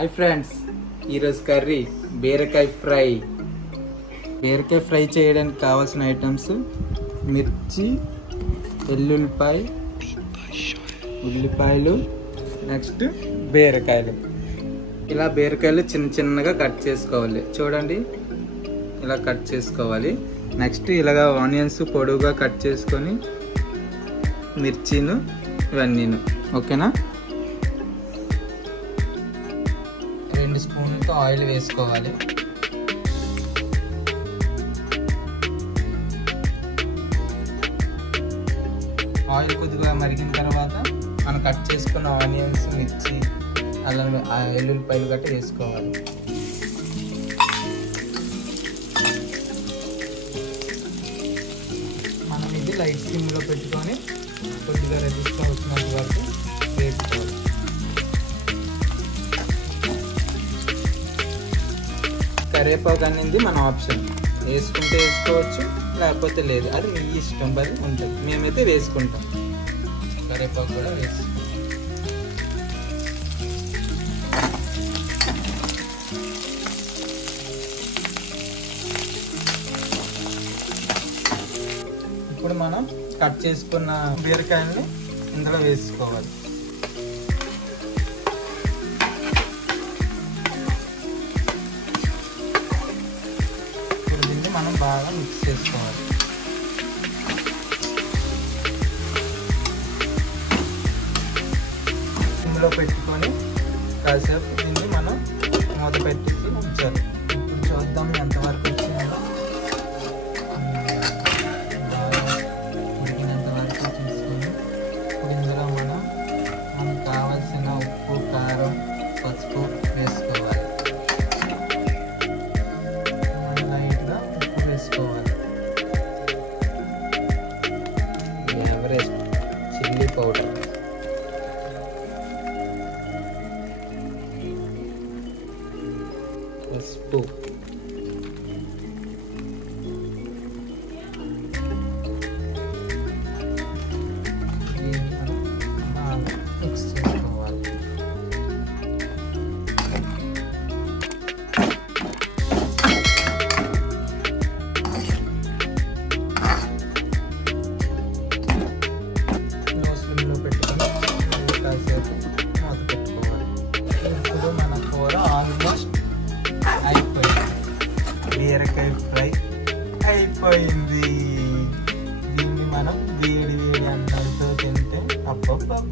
Hi friends, ఈరోజు curry బీరకాయ fry. బీరకాయ ఫ్రై చేయడానికి కావాల్సిన ఐటమ్స్ మిర్చి, వెల్లుల్లిపాయ, ఉల్లిపాయలు, నెక్స్ట్ బీరకాయలు. ఇలా బీరకాయలు చిన్న చిన్నగా కట్ చేసుకోవాలి. చూడండి, ఇలా కట్ చేసుకోవాలి. నెక్స్ట్ ఇలాగా ఆనియన్స్ పొడవుగా కట్ చేసుకొని మిర్చీను ఇవన్నీను. ఓకేనా? 2 స్పూన్లతో ఆయిల్ వేసుకోవాలి. ఆయిల్ కొద్దిగా మరిగిన తర్వాత మనం కట్ చేసుకున్న ఆనియన్స్, మిర్చి, అల్లం, వెల్లుల్లిపాయలు గట్ట వేసుకోవాలి. మనం ఇది లైట్ సిమ్లో పెట్టుకొని కొద్దిగా రెజిస్టర్ అవుతున్నంత వరకు వేసుకోవాలి. కరివేపాకు అనేది మన ఆప్షన్, వేసుకుంటే వేసుకోవచ్చు, లేకపోతే లేదు, అది మీ ఇష్టం పడి ఉంటుంది. మేమైతే వేసుకుంటాం. కరివేపాకు కూడా వేసుకుంటాం. ఇప్పుడు మనం కట్ చేసుకున్న బీరకాయల్ని ఇందులో వేసుకోవాలి. మనం బాగా మిక్స్ చేసుకోవాలి. ఇందులో పెట్టుకొని కాసేపు దీన్ని మనం మూత పెట్టేసి ఉంచాలి. ఇప్పుడు చూద్దాం ఎంతవరకు వచ్చిందో. ఉడికినంత వరకు చూసుకొని ఇప్పుడు ఇందులో మనకు కావాల్సిన ఉప్పు, కారం, పసుపు వేసుకోవాలి. వేసుకోవాలి. ఎవరెస్ట్ చిల్లీ పౌడర్, పసుపు, మిక్స్ చేసుకోవాలి. ఇప్పుడు మన కూర ఆల్మోస్ట్ అయిపోయింది. బీరకాయ ఫ్రై అయిపోయింది. దీన్ని మనం వేడి వేడి అన్నంతో తింటే అబ్బబ్బబ్బ